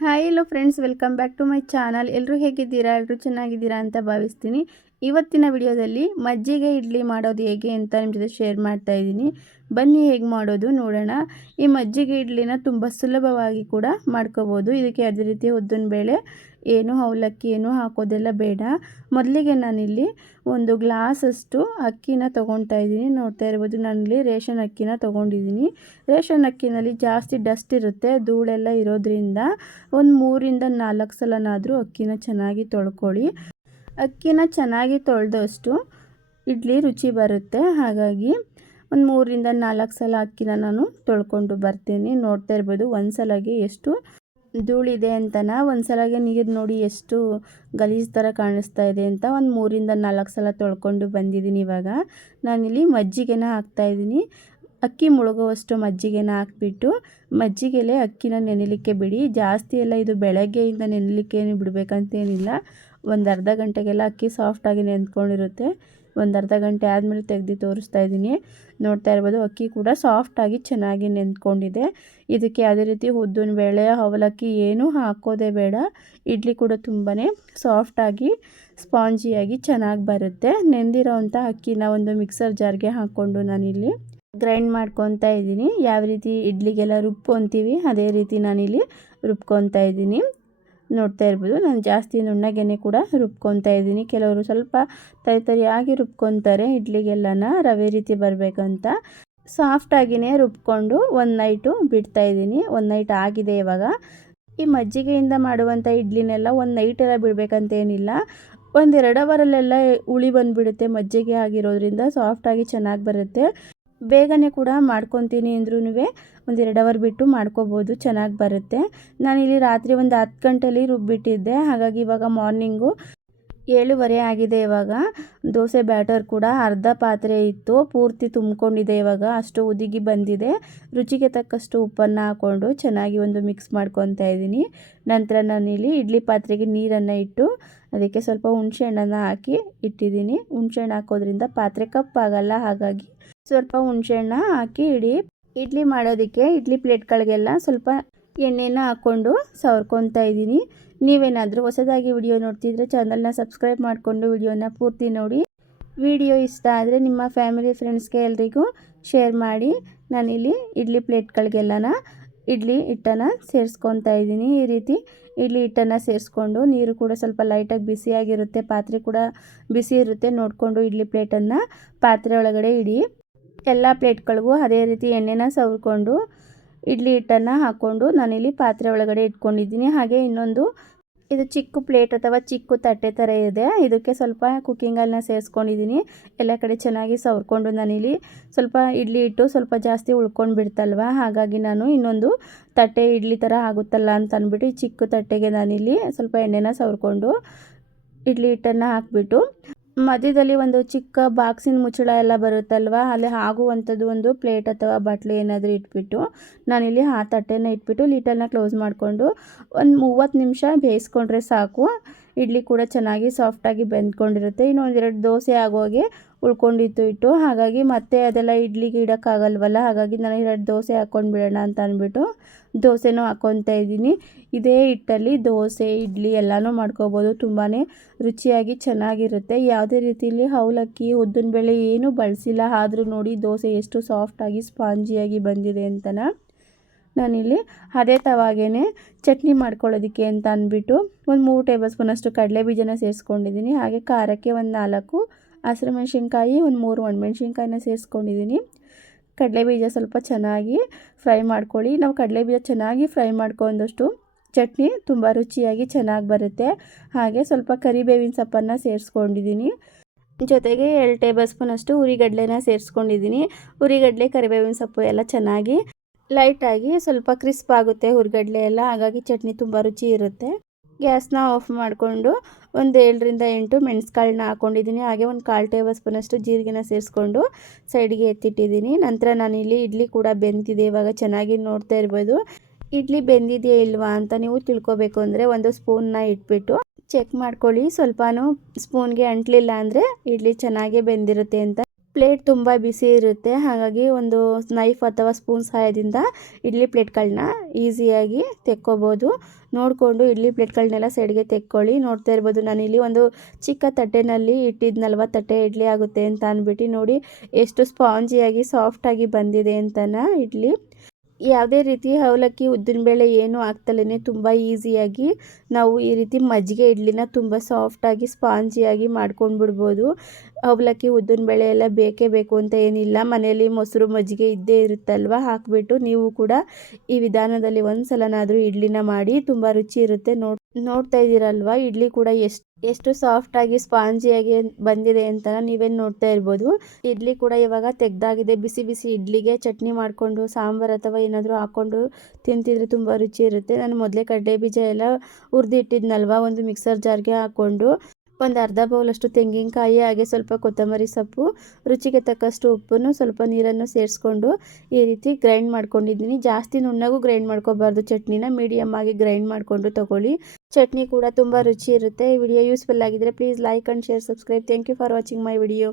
Hi hello friends welcome back to my channel ಎಲ್ಲರೂ ಹೇಗಿದ್ದೀರಾ? ಎಲ್ಲರೂ ಚೆನ್ನಾಗಿದ್ದೀರಾ ಅಂತ ಭಾವಿಸ್ತೀನಿ. ಇವತ್ತಿನ ವಿಡಿಯೋದಲ್ಲಿ ಮಜ್ಜಿಗೆ ಇಡ್ಲಿ ಮಾಡೋದು ಹೇಗೆ ಅಂತ ನಿಮ್ಮ ಜೊತೆ ಶೇರ್ ಮಾಡ್ತಾ ಇದ್ದೀನಿ. ಬನ್ನಿ ಹೇಗೆ ಮಾಡೋದು ನೋಡೋಣ. ಈ ಮಜ್ಜಿಗೆ ಇಡ್ಲಿನ ತುಂಬ ಸುಲಭವಾಗಿ ಕೂಡ ಮಾಡ್ಕೋಬೋದು. ಇದಕ್ಕೆ ಅದೇ ರೀತಿ ಉದ್ದಿನ ಬೇಳೆ ಏನು ಅವಲಕ್ಕಿ ಏನು ಹಾಕೋದೆಲ್ಲ ಬೇಡ. ಮೊದಲಿಗೆ ನಾನಿಲ್ಲಿ ಒಂದು ಗ್ಲಾಸಷ್ಟು ಅಕ್ಕಿನ ತೊಗೊಳ್ತಾ ಇದ್ದೀನಿ. ನೋಡ್ತಾ ಇರ್ಬೋದು, ನಾನಿಲ್ಲಿ ರೇಷನ್ ಅಕ್ಕಿನ ತೊಗೊಂಡಿದ್ದೀನಿ. ರೇಷನ್ ಅಕ್ಕಿನಲ್ಲಿ ಜಾಸ್ತಿ ಡಸ್ಟ್ ಇರುತ್ತೆ, ಧೂಳೆಲ್ಲ ಇರೋದ್ರಿಂದ ಒಂದು ಮೂರಿಂದ ನಾಲ್ಕು ಸಲನಾದರೂ ಅಕ್ಕಿನ ಚೆನ್ನಾಗಿ ತೊಳ್ಕೊಳ್ಳಿ. ಅಕ್ಕಿನ ಚೆನ್ನಾಗಿ ತೊಳೆದಷ್ಟು ಇಡ್ಲಿ ರುಚಿ ಬರುತ್ತೆ. ಹಾಗಾಗಿ ಒಂದು ಮೂರಿಂದ ನಾಲ್ಕು ಸಲ ಅಕ್ಕಿನ ನಾನು ತೊಳ್ಕೊಂಡು ಬರ್ತೀನಿ. ನೋಡ್ತಾ ಇರ್ಬೋದು ಒಂದು ಸಲಗೆ ಎಷ್ಟು ಧೂಳಿದೆ ಅಂತನ? ಒಂದು ಸಲಗೆ ನೀರು ನೋಡಿ ಎಷ್ಟು ಗಲೀಜು ಥರ ಕಾಣಿಸ್ತಾ ಇದೆ ಅಂತ ಒಂದು ಮೂರಿಂದ ನಾಲ್ಕು ಸಲ ತೊಳ್ಕೊಂಡು ಬಂದಿದ್ದೀನಿ ಇವಾಗ. ನಾನಿಲ್ಲಿ ಮಜ್ಜಿಗೆನ ಹಾಕ್ತಾಯಿದ್ದೀನಿ ಅಕ್ಕಿ ಮುಳುಗುವಷ್ಟು ಮಜ್ಜಿಗೆನ ಹಾಕ್ಬಿಟ್ಟು ಮಜ್ಜಿಗೆಲೆ ಅಕ್ಕಿನ ನೆನೆಲಿಕ್ಕೆ ಬಿಡಿ. ಜಾಸ್ತಿ ಎಲ್ಲ ಇದು ಬೆಳಗ್ಗೆಯಿಂದ ನೆನೆಲಿಕ್ಕೆ ಏನು ಬಿಡಬೇಕಂತೇನಿಲ್ಲ. ಒಂದು ಅರ್ಧ ಗಂಟೆಗೆಲ್ಲ ಅಕ್ಕಿ ಸಾಫ್ಟಾಗಿ ನೆಂದ್ಕೊಂಡಿರುತ್ತೆ ಒಂದು ಅರ್ಧ ಗಂಟೆ ಆದಮೇಲೆ ತೆಗೆದು ತೋರಿಸ್ತಾ ಇದ್ದೀನಿ. ನೋಡ್ತಾ ಇರ್ಬೋದು, ಅಕ್ಕಿ ಕೂಡ ಸಾಫ್ಟಾಗಿ ಚೆನ್ನಾಗಿ ನೆಂದ್ಕೊಂಡಿದೆ ಇದಕ್ಕೆ ಯಾವುದೇ ರೀತಿ ಉದ್ದಿನ ಬೇಳೆ, ಅವಲಕ್ಕಿ ಏನೂ ಹಾಕೋದೇ ಬೇಡ. ಇಡ್ಲಿ ಕೂಡ ತುಂಬಾ ಸಾಫ್ಟಾಗಿ ಸ್ಪಾಂಜಿಯಾಗಿ ಚೆನ್ನಾಗಿ ಬರುತ್ತೆ. ನೆಂದಿರೋವಂಥ ಅಕ್ಕಿನ ಒಂದು ಮಿಕ್ಸರ್ ಜಾರ್ಗೆ ಹಾಕ್ಕೊಂಡು ನಾನಿಲ್ಲಿ ಗ್ರೈಂಡ್ ಮಾಡ್ಕೊತಾ ಇದ್ದೀನಿ. ಯಾವ ರೀತಿ ಇಡ್ಲಿಗೆಲ್ಲ ರುಬ್ಕೊತೀವಿ, ಅದೇ ರೀತಿ ನಾನಿಲ್ಲಿ ರುಬ್ಕೊತಾ ಇದ್ದೀನಿ. ನೋಡ್ತಾ ಇರ್ಬೋದು. ನಾನು ಜಾಸ್ತಿ ನುಣ್ಣಗೆನೆ ಕೂಡ ರುಬ್ಕೊತಾ ಇದ್ದೀನಿ. ಕೆಲವರು ಸ್ವಲ್ಪ ತರಿ ತರಿಯಾಗಿ ರುಬ್ಕೊತಾರೆ. ಇಡ್ಲಿಗೆಲ್ಲನ ರವೆ ರೀತಿ ಬರಬೇಕಂತ. ಸಾಫ್ಟಾಗಿಯೇ ರುಬ್ಕೊಂಡು ಒಂದು ನೈಟು ಬಿಡ್ತಾ ಇದ್ದೀನಿ. ಒಂದು ನೈಟ್ ಆಗಿದೆ ಇವಾಗ. ಈ ಮಜ್ಜಿಗೆಯಿಂದ ಮಾಡುವಂಥ ಇಡ್ಲಿನೆಲ್ಲ ಒಂದು ನೈಟೆಲ್ಲ ಬಿಡಬೇಕಂತ ಏನಿಲ್ಲ. ಒಂದೆರಡು ಅವರಲ್ಲೆಲ್ಲ ಉಳಿ ಬಂದುಬಿಡುತ್ತೆ ಮಜ್ಜಿಗೆ ಆಗಿರೋದ್ರಿಂದ. ಸಾಫ್ಟಾಗಿ ಚೆನ್ನಾಗಿ ಬರುತ್ತೆ. ಬೇಗನೆ ಕೂಡ ಮಾಡ್ಕೊತೀನಿ ಅಂದ್ರೂ ಒಂದು ಎರಡು ಅವರ್ ಬಿಟ್ಟು ಮಾಡ್ಕೋಬೋದು, ಚೆನ್ನಾಗಿ ಬರುತ್ತೆ. ನಾನಿಲ್ಲಿ ರಾತ್ರಿ ಒಂದು ಹತ್ತು ಗಂಟೆಲಿ ರುಬ್ಬಿಟ್ಟಿದ್ದೆ, ಹಾಗಾಗಿ ಇವಾಗ ಮಾರ್ನಿಂಗು ಏಳುವರೆ ಆಗಿದೆ ಇವಾಗ. ದೋಸೆ ಬ್ಯಾಟರ್ ಕೂಡ ಅರ್ಧ ಪಾತ್ರೆ ಇತ್ತು, ಪೂರ್ತಿ ತುಂಬಿಕೊಂಡಿದೆ ಇವಾಗ, ಅಷ್ಟು ಉದಿಗಿ ಬಂದಿದೆ. ರುಚಿಗೆ ತಕ್ಕಷ್ಟು ಉಪ್ಪನ್ನು ಹಾಕ್ಕೊಂಡು ಚೆನ್ನಾಗಿ ಒಂದು ಮಿಕ್ಸ್ ಮಾಡ್ಕೊತಾ ಇದ್ದೀನಿ. ನಂತರ ನಾನಿಲ್ಲಿ ಇಡ್ಲಿ ಪಾತ್ರೆಗೆ ನೀರನ್ನು ಇಟ್ಟು, ಅದಕ್ಕೆ ಸ್ವಲ್ಪ ಹುಣಸೆ ಹಣ್ಣನ್ನು ಹಾಕಿ ಇಟ್ಟಿದ್ದೀನಿ. ಹುಣಸೆ ಹಣ್ಣು ಹಾಕೋದ್ರಿಂದ ಪಾತ್ರೆ ಕಪ್ಪಾಗಲ್ಲ, ಹಾಗಾಗಿ ಸ್ವಲ್ಪ ಹುಣಸೆಹಣ್ಣ ಹಾಕಿ ಇಡಿ ಇಡ್ಲಿ ಮಾಡೋದಕ್ಕೆ, ಇಡ್ಲಿ ಪ್ಲೇಟ್ಗಳಿಗೆಲ್ಲ ಸ್ವಲ್ಪ ಎಣ್ಣೆನ ಹಾಕ್ಕೊಂಡು ಸವರ್ಕೊತಾ ಇದ್ದೀನಿ. ನೀವೇನಾದರೂ ಹೊಸದಾಗಿ ವಿಡಿಯೋ ನೋಡ್ತಿದ್ರೆ ಚಾನಲ್ನ ಸಬ್ಸ್ಕ್ರೈಬ್ ಮಾಡಿಕೊಂಡು ವಿಡಿಯೋನ ಪೂರ್ತಿ ನೋಡಿ. ವಿಡಿಯೋ ಇಷ್ಟ ಆದರೆ ನಿಮ್ಮ ಫ್ಯಾಮಿಲಿ, ಫ್ರೆಂಡ್ಸ್ಗೆ ಎಲ್ರಿಗೂ ಶೇರ್ ಮಾಡಿ. ನಾನಿಲ್ಲಿ ಇಡ್ಲಿ ಪ್ಲೇಟ್ಗಳಿಗೆಲ್ಲನ ಇಡ್ಲಿ ಹಿಟ್ಟನ್ನು ಸೇರಿಸ್ಕೊತಾ ಇದ್ದೀನಿ. ಈ ರೀತಿ ಇಡ್ಲಿ ಹಿಟ್ಟನ್ನು ಸೇರಿಸ್ಕೊಂಡು ನೀರು ಕೂಡ ಸ್ವಲ್ಪ ಲೈಟಾಗಿ ಬಿಸಿಯಾಗಿರುತ್ತೆ, ಪಾತ್ರೆ ಕೂಡ ಬಿಸಿ ಇರುತ್ತೆ. ನೋಡಿಕೊಂಡು ಇಡ್ಲಿ ಪ್ಲೇಟನ್ನು ಪಾತ್ರೆ ಒಳಗಡೆ ಇಡಿ. ಎಲ್ಲ ಪ್ಲೇಟ್ಗಳಿಗೂ ಅದೇ ರೀತಿ ಎಣ್ಣೆನ ಸವರ್ಕೊಂಡು ಇಡ್ಲಿ ಹಿಟ್ಟನ್ನು ಹಾಕ್ಕೊಂಡು ನಾನಿಲ್ಲಿ ಪಾತ್ರೆ ಒಳಗಡೆ ಇಟ್ಕೊಂಡಿದ್ದೀನಿ. ಹಾಗೆ ಇನ್ನೊಂದು ಇದು ಚಿಕ್ಕ ಪ್ಲೇಟ್ ಅಥವಾ ಚಿಕ್ಕ ತಟ್ಟೆ ಥರ ಇದೆ. ಇದಕ್ಕೆ ಸ್ವಲ್ಪ ಕುಕ್ಕಿಂಗ್ ಆಯಿಲ್ನ ಸೇರಿಸ್ಕೊಂಡಿದ್ದೀನಿ. ಎಲ್ಲ ಕಡೆ ಚೆನ್ನಾಗಿ ಸವರ್ಕೊಂಡು ನಾನಿಲ್ಲಿ ಸ್ವಲ್ಪ ಇಡ್ಲಿ ಇಟ್ಟು ಸ್ವಲ್ಪ ಜಾಸ್ತಿ ಉಳ್ಕೊಂಡು ಬಿಡ್ತಲ್ವ? ಹಾಗಾಗಿ ನಾನು ಇನ್ನೊಂದು ತಟ್ಟೆ ಇಡ್ಲಿ ಥರ ಆಗುತ್ತಲ್ಲ ಅಂತ ಅಂದ್ಬಿಟ್ಟು ಈ ಚಿಕ್ಕ ತಟ್ಟೆಗೆ ನಾನಿಲ್ಲಿ ಸ್ವಲ್ಪ ಎಣ್ಣೆನ ಸವರ್ಕೊಂಡು ಇಡ್ಲಿ ಹಿಟ್ಟನ್ನು ಹಾಕ್ಬಿಟ್ಟು ಮಧ್ಯದಲ್ಲಿ ಒಂದು ಚಿಕ್ಕ ಬಾಕ್ಸಿನ ಮುಚ್ಚಳ ಎಲ್ಲ ಬರುತ್ತಲ್ವ? ಅಲ್ಲಿ ಆಗುವಂಥದ್ದು ಒಂದು ಪ್ಲೇಟ್ ಅಥವಾ ಬಟ್ಲು ಏನಾದರೂ ಇಟ್ಬಿಟ್ಟು ನಾನಿಲ್ಲಿ ಆ ತಟ್ಟೆನ ಇಟ್ಬಿಟ್ಟು ಲೀಟಲ್ನ ಕ್ಲೋಸ್ ಮಾಡಿಕೊಂಡು ಒಂದು ಮೂವತ್ತು ನಿಮಿಷ ಬೇಯಿಸ್ಕೊಂಡ್ರೆ ಸಾಕು. ಇಡ್ಲಿ ಕೂಡ ಚೆನ್ನಾಗಿ ಸಾಫ್ಟಾಗಿ ಬೆಂದ್ಕೊಂಡಿರುತ್ತೆ. ಇನ್ನೊಂದೆರಡು ದೋಸೆ ಆಗೋಗೆ ಉಳ್ಕೊಂಡಿತ್ತು ಇಟ್ಟು, ಹಾಗಾಗಿ ಮತ್ತೆ ಅದೆಲ್ಲ ಇಡ್ಲಿಗೆ ಇಡೋಕ್ಕಾಗಲ್ವಲ್ಲ, ಹಾಗಾಗಿ ನಾನು ಎರಡು ದೋಸೆ ಹಾಕ್ಕೊಂಡು ಬಿಡೋಣ ಅಂತ ಅಂದ್ಬಿಟ್ಟು ದೋಸೆನೂ ಹಾಕ್ಕೊತಾ ಇದ್ದೀನಿ. ಇದೇ ಹಿಟ್ಟಲ್ಲಿ ದೋಸೆ, ಇಡ್ಲಿ ಎಲ್ಲನೂ ಮಾಡ್ಕೋಬೋದು. ತುಂಬಾ ರುಚಿಯಾಗಿ ಚೆನ್ನಾಗಿರುತ್ತೆ. ಯಾವುದೇ ರೀತಿಯಲ್ಲಿ ಅವಲಕ್ಕಿ ಉದ್ದಿನಬೇಳೆ ಏನೂ ಬಳಸಿಲ್ಲ. ಆದರೂ ನೋಡಿ ದೋಸೆ ಎಷ್ಟು ಸಾಫ್ಟಾಗಿ, ಸ್ಪಾಂಜಿಯಾಗಿ ಬಂದಿದೆ ಅಂತನ. ನಾನಿಲ್ಲಿ ಅದೇ ತವಾಗೇ ಚಟ್ನಿ ಮಾಡ್ಕೊಳ್ಳೋದಕ್ಕೆ ಅಂತ ಅಂದ್ಬಿಟ್ಟು ಒಂದು ಮೂರು ಟೇಬಲ್ ಸ್ಪೂನಷ್ಟು ಕಡಲೆ ಬೀಜನ ಸೇರಿಸ್ಕೊಂಡಿದ್ದೀನಿ. ಹಾಗೆ ಖಾರಕ್ಕೆ ಒಂದು ನಾಲ್ಕು ಹಸಿರು ಮೆಣಸಿನ್ಕಾಯಿ ಒಂದು ಮೂರು ಒಣಮೆಣ್ಸಿನ್ಕಾಯಿನ ಸೇರಿಸ್ಕೊಂಡಿದ್ದೀನಿ ಕಡಲೆ ಬೀಜ ಸ್ವಲ್ಪ ಚೆನ್ನಾಗಿ ಫ್ರೈ ಮಾಡ್ಕೊಳ್ಳಿ. ನಾವು ಕಡಲೆ ಬೀಜ ಚೆನ್ನಾಗಿ ಫ್ರೈ ಮಾಡ್ಕೊಂಡಷ್ಟು ಚಟ್ನಿ ತುಂಬ ರುಚಿಯಾಗಿ ಚೆನ್ನಾಗಿ ಬರುತ್ತೆ. ಹಾಗೆ ಸ್ವಲ್ಪ ಕರಿಬೇವಿನ ಸೊಪ್ಪನ್ನು ಸೇರಿಸ್ಕೊಂಡಿದ್ದೀನಿ ಜೊತೆಗೆ ಎರಡು ಟೇಬಲ್ ಸ್ಪೂನಷ್ಟು ಉರಿಗಡ್ಲೆನ ಸೇರಿಸ್ಕೊಂಡಿದ್ದೀನಿ ಉರಿಗಡ್ಲೆ, ಕರಿಬೇವಿನ ಸೊಪ್ಪು ಎಲ್ಲ ಚೆನ್ನಾಗಿ ಲೈಟಾಗಿ ಸ್ವಲ್ಪ ಕ್ರಿಸ್ಪ್ ಆಗುತ್ತೆ ಹುರಿಗಡ್ಲೆ ಎಲ್ಲ. ಹಾಗಾಗಿ ಚಟ್ನಿ ತುಂಬ ರುಚಿ ಇರುತ್ತೆ. ಗ್ಯಾಸ್ನ ಆಫ್ ಮಾಡಿಕೊಂಡು ಒಂದು ಏಳರಿಂದ ಎಂಟು ಮೆಣಸ್ಕಾಳನ್ನ ಹಾಕ್ಕೊಂಡಿದ್ದೀನಿ ಹಾಗೆ ಒಂದು ಕಾಲು ಟೇಬಲ್ ಸ್ಪೂನಷ್ಟು ಜೀರಿಗೆನ ಸೇರಿಸ್ಕೊಂಡು ಸೈಡ್ಗೆ ಎತ್ತಿಟ್ಟಿದ್ದೀನಿ. ನಂತರ ನಾನಿಲ್ಲಿ ಇಡ್ಲಿ ಕೂಡ ಬೆಂದಿದೆ. ಇವಾಗ ಚೆನ್ನಾಗಿ ನೋಡ್ತಾ ಇರ್ಬೋದು. ಇಡ್ಲಿ ಬೆಂದಿದೆಯಾ ಇಲ್ವಾ ಅಂತ ನೀವು ತಿಳ್ಕೊಬೇಕು ಅಂದರೆ ಒಂದು ಸ್ಪೂನ್ನ ಇಟ್ಬಿಟ್ಟು ಚೆಕ್ ಮಾಡ್ಕೊಳ್ಳಿ. ಸ್ವಲ್ಪನೂ ಸ್ಪೂನ್ಗೆ ಅಂಟಲಿಲ್ಲ ಅಂದರೆ ಇಡ್ಲಿ ಚೆನ್ನಾಗೇ ಬೆಂದಿರುತ್ತೆ ಅಂತ. ಪ್ಲೇಟ್ ತುಂಬ ಬಿಸಿ ಇರುತ್ತೆ. ಹಾಗಾಗಿ ಒಂದು ನೈಫ್ ಅಥವಾ ಸ್ಪೂನ್ ಸಹಾಯದಿಂದ ಇಡ್ಲಿ ಪ್ಲೇಟ್ಗಳನ್ನ ಈಸಿಯಾಗಿ ತೆಕ್ಕೋಬೋದು. ನೋಡಿಕೊಂಡು ಇಡ್ಲಿ ಪ್ಲೇಟ್ಗಳನ್ನೆಲ್ಲ ಸೈಡ್ಗೆ ತೆಕ್ಕೊಳ್ಳಿ. ನೋಡ್ತಾ ಇರ್ಬೋದು ನಾನಿಲ್ಲಿ ಒಂದು ಚಿಕ್ಕ ತಟ್ಟೆನಲ್ಲಿ ಇಟ್ಟಿದ್ನಲ್ವ ತಟ್ಟೆ ಇಡ್ಲಿ ಆಗುತ್ತೆ ಅಂತ ಅಂದ್ಬಿಟ್ಟು ನೋಡಿ, ಎಷ್ಟು ಸ್ಪಾಂಜಿಯಾಗಿ, ಸಾಫ್ಟಾಗಿ ಬಂದಿದೆ ಅಂತನ ಇಡ್ಲಿ. ಯಾವುದೇ ರೀತಿ ಅವಲಕ್ಕಿ ಉದ್ದಿನಬೇಳೆ ಏನೂ ಹಾಕ್ತಲೇ ತುಂಬ ಈಸಿಯಾಗಿ ನಾವು ಈ ರೀತಿ ಮಜ್ಜಿಗೆ ಇಡ್ಲಿನ ತುಂಬ ಸಾಫ್ಟಾಗಿ ಸ್ಪಾಂಜಿಯಾಗಿ ಮಾಡ್ಕೊಂಡು ಬಿಡ್ಬೋದು ಅವಲಕ್ಕಿ ಉದ್ದಿನಬೇಳೆ ಎಲ್ಲ ಬೇಕೇ ಬೇಕು ಅಂತ ಏನಿಲ್ಲ. ಮನೆಯಲ್ಲಿ ಮೊಸರು ಮಜ್ಜಿಗೆ ಇದ್ದೇ ಇರುತ್ತಲ್ವ? ಹಾಕಿಬಿಟ್ಟು ನೀವು ಕೂಡ ಈ ವಿಧಾನದಲ್ಲಿ ಒಂದು ಸಲನಾದರೂ ಇಡ್ಲಿನ ಮಾಡಿ ತುಂಬ ರುಚಿ ಇರುತ್ತೆ. ನೋಡ್ ನೋಡ್ತಾ ಇದ್ದೀರಲ್ವ? ಇಡ್ಲಿ ಕೂಡ ಎಷ್ಟು ಎಷ್ಟು ಸಾಫ್ಟಾಗಿ ಸ್ಪಾಂಜಿಯಾಗಿ ಬಂದಿದೆ ಅಂತ ನೀವೇನು ನೋಡ್ತಾ ಇರ್ಬೋದು. ಇಡ್ಲಿ ಕೂಡ ಇವಾಗ ತೆಗ್ದಾಗಿದೆ. ಬಿಸಿ ಬಿಸಿ ಇಡ್ಲಿಗೆ ಚಟ್ನಿ ಮಾಡಿಕೊಂಡು, ಸಾಂಬಾರು ಅಥವಾ ಏನಾದರೂ ಹಾಕ್ಕೊಂಡು ತಿಂತಿದ್ರೆ ತುಂಬ ರುಚಿ ಇರುತ್ತೆ. ನಾನು ಮೊದಲೇ ಕಡಲೆ ಬೀಜ ಎಲ್ಲ ಹುರಿದಿಟ್ಟಿದ್ನಲ್ವ? ಒಂದು ಮಿಕ್ಸರ್ ಜಾರ್ಗೆ ಹಾಕ್ಕೊಂಡು ಒಂದು ಅರ್ಧ ಬೌಲಷ್ಟು ತೆಂಗಿನಕಾಯಿ, ಹಾಗೆ ಸ್ವಲ್ಪ ಕೊತ್ತಂಬರಿ ಸೊಪ್ಪು, ರುಚಿಗೆ ತಕ್ಕಷ್ಟು ಉಪ್ಪನ್ನು, ಸ್ವಲ್ಪ ನೀರನ್ನು ಸೇರಿಸ್ಕೊಂಡು ಈ ರೀತಿ ಗ್ರೈಂಡ್ ಮಾಡ್ಕೊಂಡಿದ್ದೀನಿ. ಜಾಸ್ತಿ ನುಣ್ಣಗೂ ಗ್ರೈಂಡ್ ಮಾಡ್ಕೋಬಾರ್ದು. ಚಟ್ನಿನ ಮೀಡಿಯಮ್ ಆಗಿ ಗ್ರೈಂಡ್ ಮಾಡಿಕೊಂಡು ತಗೊಳ್ಳಿ. ಚಟ್ನಿ ಕೂಡ ತುಂಬ ರುಚಿ ಇರುತ್ತೆ. ವಿಡಿಯೋ ಯೂಸ್ಫುಲ್ ಆಗಿದ್ರೆ please like and share, subscribe. Thank you for watching my video